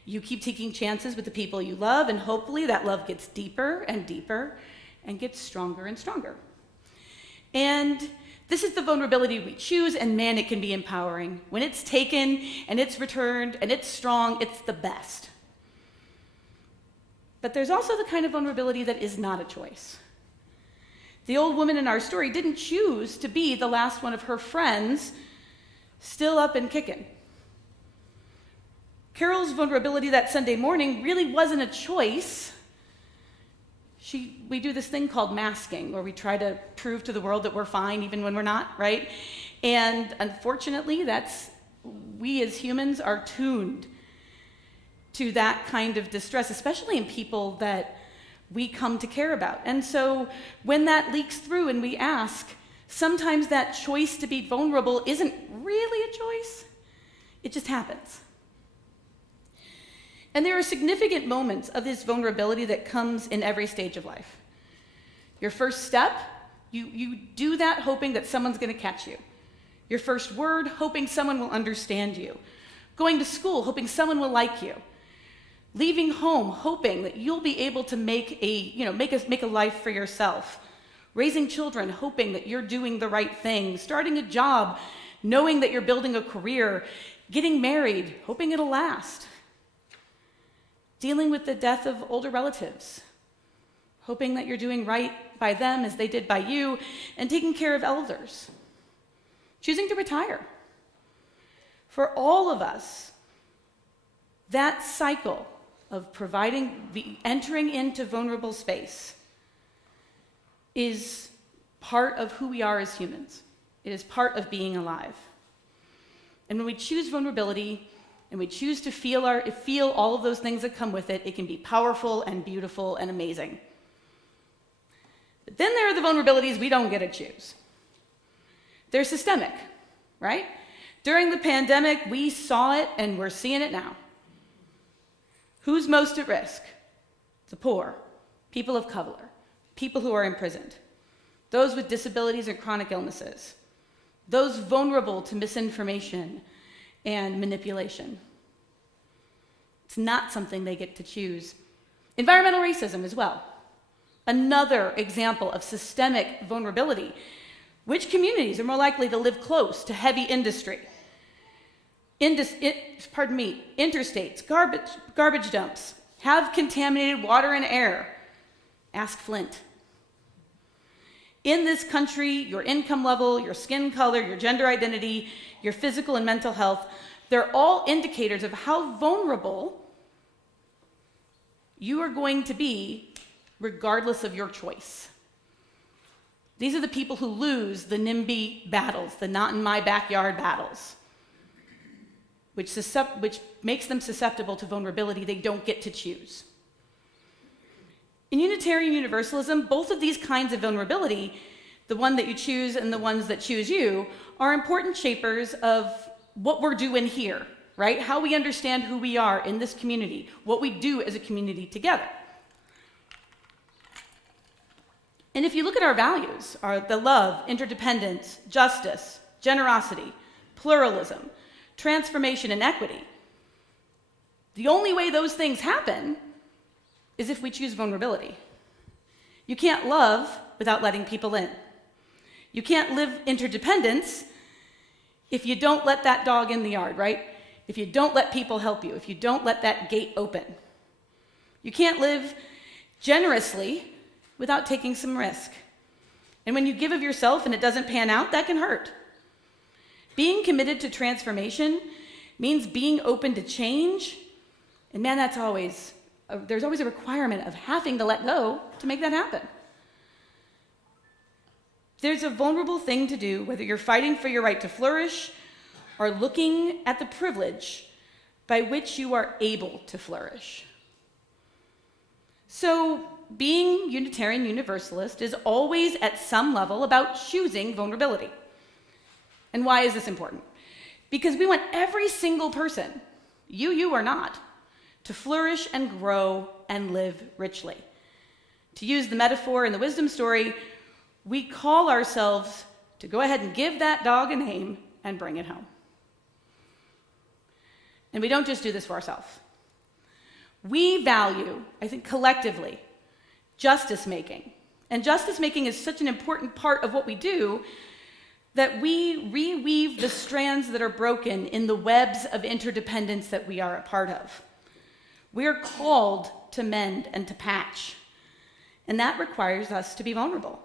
You keep taking chances with the people you love, and hopefully that love gets deeper and deeper and gets stronger and stronger. And this is the vulnerability we choose, and man, it can be empowering. When it's taken and it's returned and it's strong, it's the best. But there's also the kind of vulnerability that is not a choice. The old woman in our story didn't choose to be the last one of her friends still up and kicking. Carol's vulnerability that Sunday morning really wasn't a choice. We do this thing called masking, where we try to prove to the world that we're fine even when we're not, right? And unfortunately, we as humans are tuned to that kind of distress, especially in people that we come to care about. And so when that leaks through and we ask, sometimes that choice to be vulnerable isn't really a choice. It just happens. And there are significant moments of this vulnerability that comes in every stage of life. Your first step, you do that hoping that someone's going to catch you. Your first word, hoping someone will understand you. Going to school, hoping someone will like you. Leaving home, hoping that you'll be able to make a life for yourself. Raising children, hoping that you're doing the right thing. Starting a job, knowing that you're building a career. Getting married, hoping it'll last. Dealing with the death of older relatives, hoping that you're doing right by them as they did by you, and taking care of elders. Choosing to retire. For all of us, that cycle of entering into vulnerable space is part of who we are as humans. It is part of being alive. And when we choose vulnerability and we choose to feel all of those things that come with it, it can be powerful and beautiful and amazing. But then there are the vulnerabilities we don't get to choose. They're systemic, right? During the pandemic, we saw it and we're seeing it now. Who's most at risk? The poor, people of color, people who are imprisoned, those with disabilities and chronic illnesses, those vulnerable to misinformation and manipulation. It's not something they get to choose. Environmental racism as well. Another example of systemic vulnerability. Which communities are more likely to live close to heavy industry? Interstates, garbage dumps, have contaminated water and air. Ask Flint. In this country, your income level, your skin color, your gender identity, your physical and mental health, they're all indicators of how vulnerable you are going to be regardless of your choice. These are the people who lose the NIMBY battles, the not in my backyard battles, which makes them susceptible to vulnerability they don't get to choose. In Unitarian Universalism, both of these kinds of vulnerability, the one that you choose and the ones that choose you, are important shapers of what we're doing here, right? How we understand who we are in this community, what we do as a community together. And if you look at our values, the love, interdependence, justice, generosity, pluralism, transformation, and equity, the only way those things happen is if we choose vulnerability. You can't love without letting people in. You can't live interdependence if you don't let that dog in the yard, right? If you don't let people help you, if you don't let that gate open. You can't live generously without taking some risk. And when you give of yourself and it doesn't pan out, that can hurt. Being committed to transformation means being open to change. And man, there's always a requirement of having to let go to make that happen. There's a vulnerable thing to do, whether you're fighting for your right to flourish or looking at the privilege by which you are able to flourish. So, being Unitarian Universalist is always at some level about choosing vulnerability. And why is this important? Because we want every single person, you or not, to flourish and grow and live richly. To use the metaphor in the wisdom story, we call ourselves to go ahead and give that dog a name and bring it home. And we don't just do this for ourselves. We value, I think collectively, justice making. And justice making is such an important part of what we do that we reweave the strands that are broken in the webs of interdependence that we are a part of. We are called to mend and to patch. And that requires us to be vulnerable.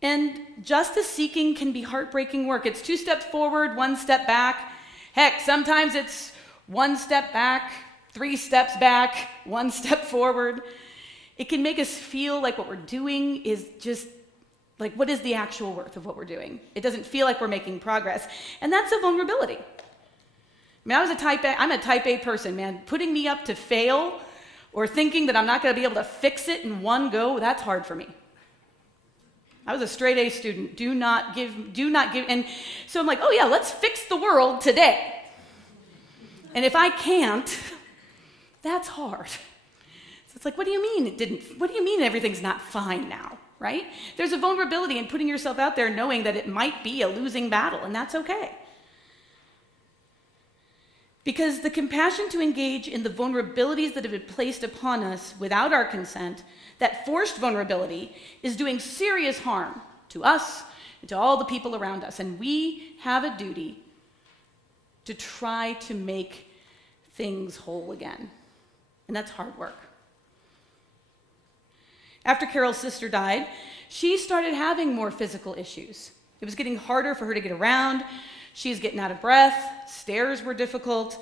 And justice seeking can be heartbreaking work. It's 2 steps forward, 1 step back. Heck, sometimes it's 1 step back, 3 steps back, 1 step forward. It can make us feel like what we're doing is just like, what is the actual worth of what we're doing? It doesn't feel like we're making progress. And that's a vulnerability. I mean, I'm a type A person, man. Putting me up to fail or thinking that I'm not going to be able to fix it in one go, that's hard for me. I was a straight A student. Do not give. And so I'm like, oh yeah, let's fix the world today. And if I can't, that's hard. So it's like, what do you mean everything's not fine now, right? There's a vulnerability in putting yourself out there knowing that it might be a losing battle, and that's okay. Because the compassion to engage in the vulnerabilities that have been placed upon us without our consent, that forced vulnerability, is doing serious harm to us and to all the people around us. And we have a duty to try to make things whole again. And that's hard work. After Carol's sister died, she started having more physical issues. It was getting harder for her to get around. She was getting out of breath. Stairs were difficult.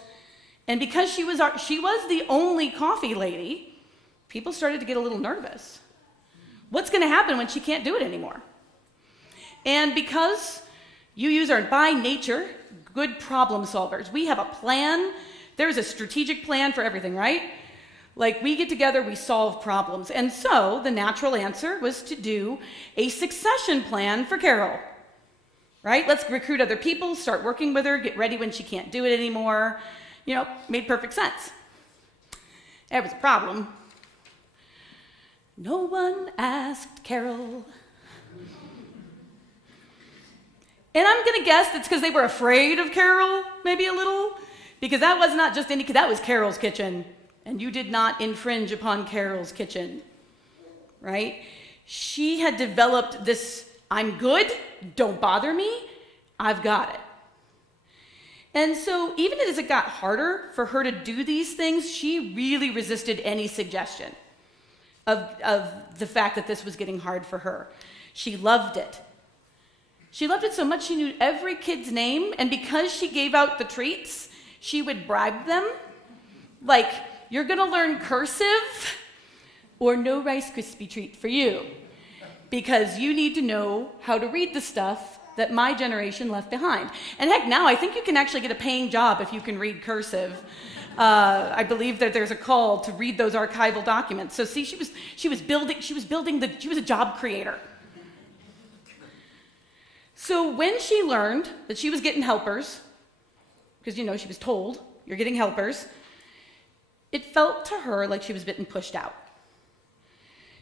And because she was the only coffee lady, people started to get a little nervous. What's going to happen when she can't do it anymore? And because UUs are by nature good problem solvers, we have a plan. There's a strategic plan for everything, right? Like, we get together, we solve problems. And so the natural answer was to do a succession plan for Carol, right? Let's recruit other people, start working with her, get ready when she can't do it anymore. You know, made perfect sense. There was a problem. No one asked Carol. And I'm going to guess that's because they were afraid of Carol, maybe a little, because that was not just that was Carol's kitchen, and you did not infringe upon Carol's kitchen, right? She had developed this, I'm good, don't bother me, I've got it. And so even as it got harder for her to do these things, she really resisted any suggestion of the fact that this was getting hard for her. She loved it. She loved it so much she knew every kid's name, and because she gave out the treats, she would bribe them. Like, you're gonna learn cursive or no Rice Krispie treat for you, because you need to know how to read the stuff that my generation left behind. And heck, now I think you can actually get a paying job if you can read cursive. I believe that there's a call to read those archival documents. So see, she was a job creator. So when she learned that she was getting helpers, because she was told, you're getting helpers, it felt to her like she was being pushed out.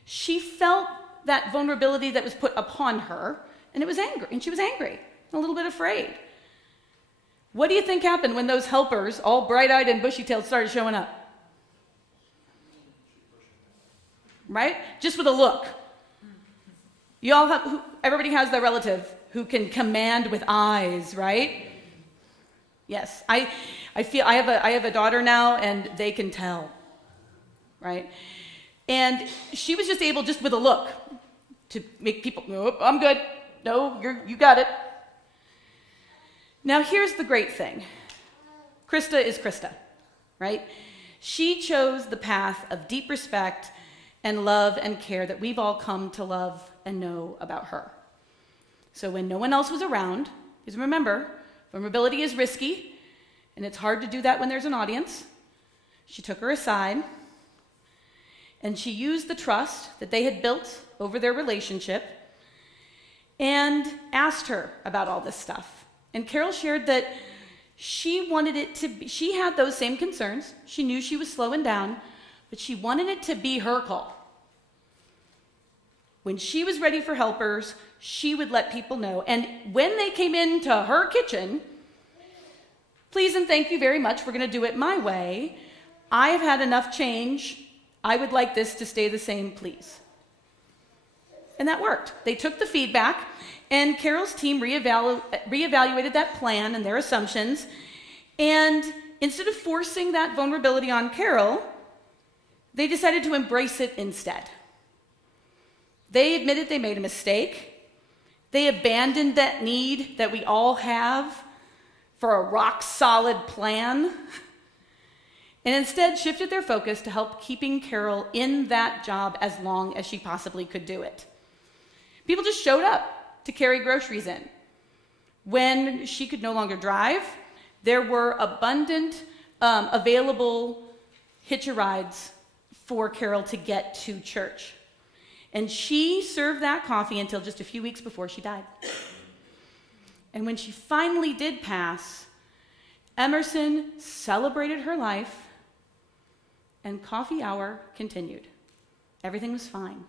She felt that vulnerability that was put upon her, and she was angry, and a little bit afraid. What do you think happened when those helpers, all bright-eyed and bushy-tailed, started showing up? Right? Just with a look. Everybody has their relative who can command with eyes, right? Yes, I feel I have a daughter now, and they can tell, right? And she was just able, just with a look, to make people, nope, I'm good. No, you got it. Now here's the great thing. Krista is Krista, right? She chose the path of deep respect and love and care that we've all come to love and know about her. So when no one else was around, because remember, vulnerability is risky, and it's hard to do that when there's an audience, she took her aside, and she used the trust that they had built over their relationship and asked her about all this stuff. And Carol shared that she wanted it to be, she had those same concerns. She knew she was slowing down, but she wanted it to be her call. When she was ready for helpers, she would let people know. And when they came into her kitchen, please and thank you very much, we're going to do it my way. I have had enough change. I would like this to stay the same, please. And that worked. They took the feedback, and Carol's team reevaluated that plan and their assumptions. And instead of forcing that vulnerability on Carol, they decided to embrace it instead. They admitted they made a mistake. They abandoned that need that we all have for a rock-solid plan, and instead shifted their focus to help keeping Carol in that job as long as she possibly could do it. People just showed up to carry groceries in. When she could no longer drive, there were abundant available hitch-a-rides for Carol to get to church. And she served that coffee until just a few weeks before she died. And when she finally did pass, Emerson celebrated her life, and coffee hour continued. Everything was fine.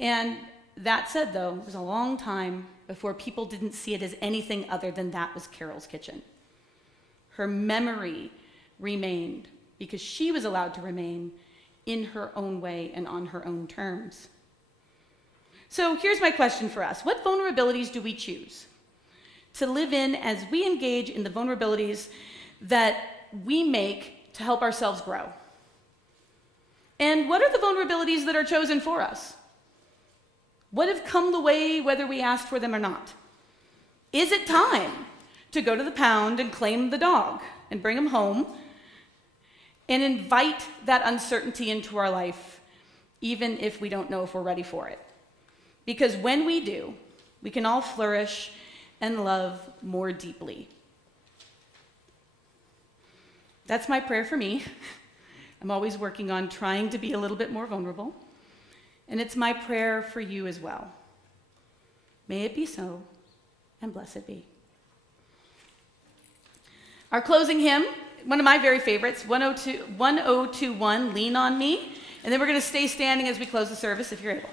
And that said, though, it was a long time before people didn't see it as anything other than that was Carol's kitchen. Her memory remained because she was allowed to remain in her own way and on her own terms. So here's my question for us. What vulnerabilities do we choose to live in as we engage in the vulnerabilities that we make to help ourselves grow? And what are the vulnerabilities that are chosen for us? What have come the way whether we asked for them or not? Is it time to go to the pound and claim the dog and bring him home and invite that uncertainty into our life, even if we don't know if we're ready for it? Because when we do, we can all flourish and love more deeply. That's my prayer for me. I'm always working on trying to be a little bit more vulnerable. And it's my prayer for you as well. May it be so, and blessed be. Our closing hymn, one of my very favorites, 1021, Lean on Me. And then we're going to stay standing as we close the service, if you're able.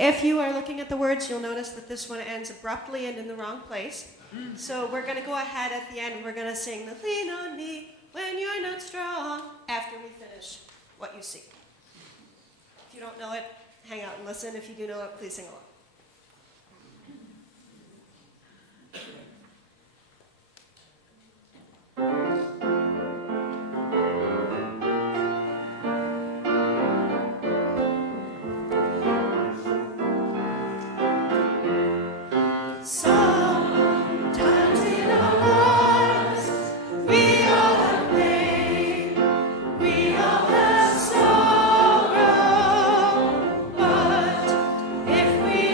If you are looking at the words, you'll notice that this one ends abruptly and in the wrong place. So we're going to go ahead at the end. We're going to sing the lean on me when you're not strong after we finish what you see. If you don't know it, hang out and listen. If you do know it, please sing along. Sometimes in our lives, we all have pain, we all have sorrow, but if we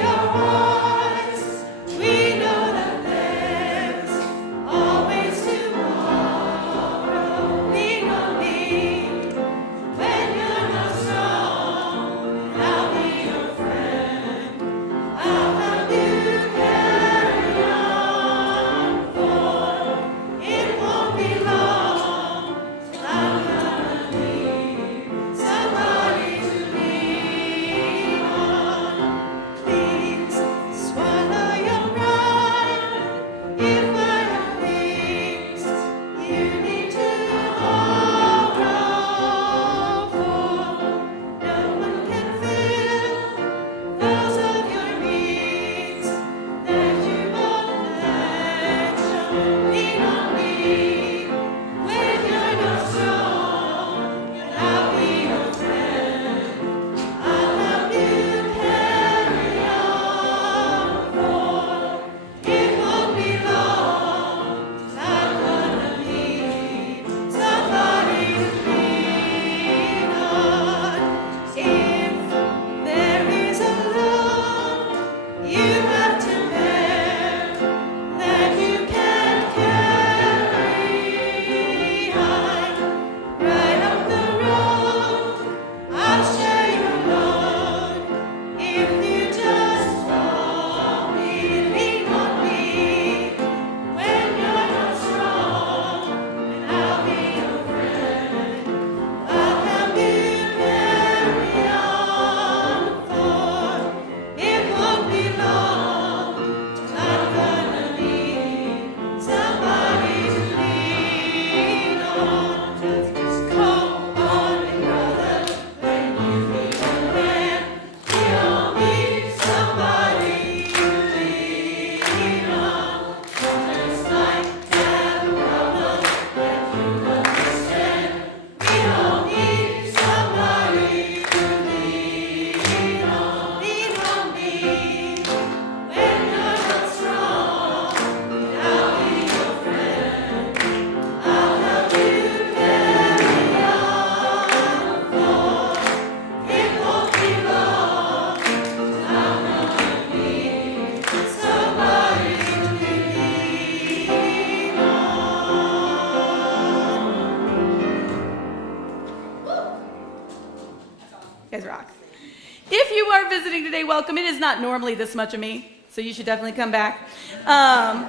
today, welcome. It is not normally this much of me, so you should definitely come back.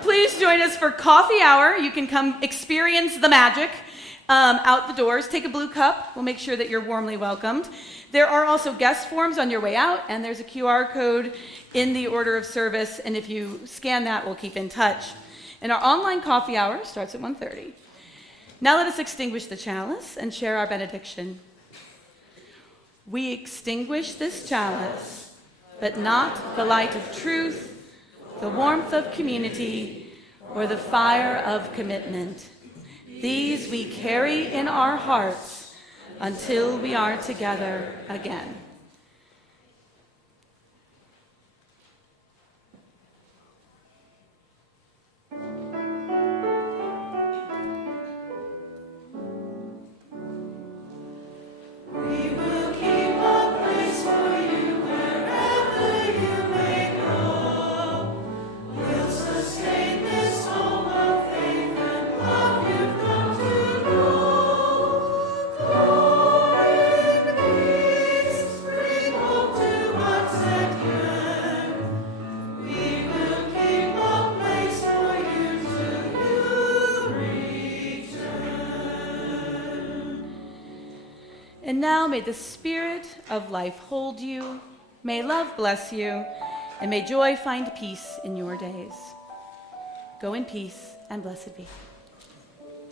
Please join us for coffee hour. You can come experience the magic out the doors. Take a blue cup. We'll make sure that you're warmly welcomed. There are also guest forms on your way out, and there's a QR code in the order of service, and if you scan that, we'll keep in touch. And our online coffee hour starts at 1:30. Now let us extinguish the chalice and share our benediction. We extinguish this chalice, but not the light of truth, the warmth of community, or the fire of commitment. These we carry in our hearts until we are together again. And now may the Spirit of life hold you, may love bless you, and may joy find peace in your days. Go in peace, and blessed be.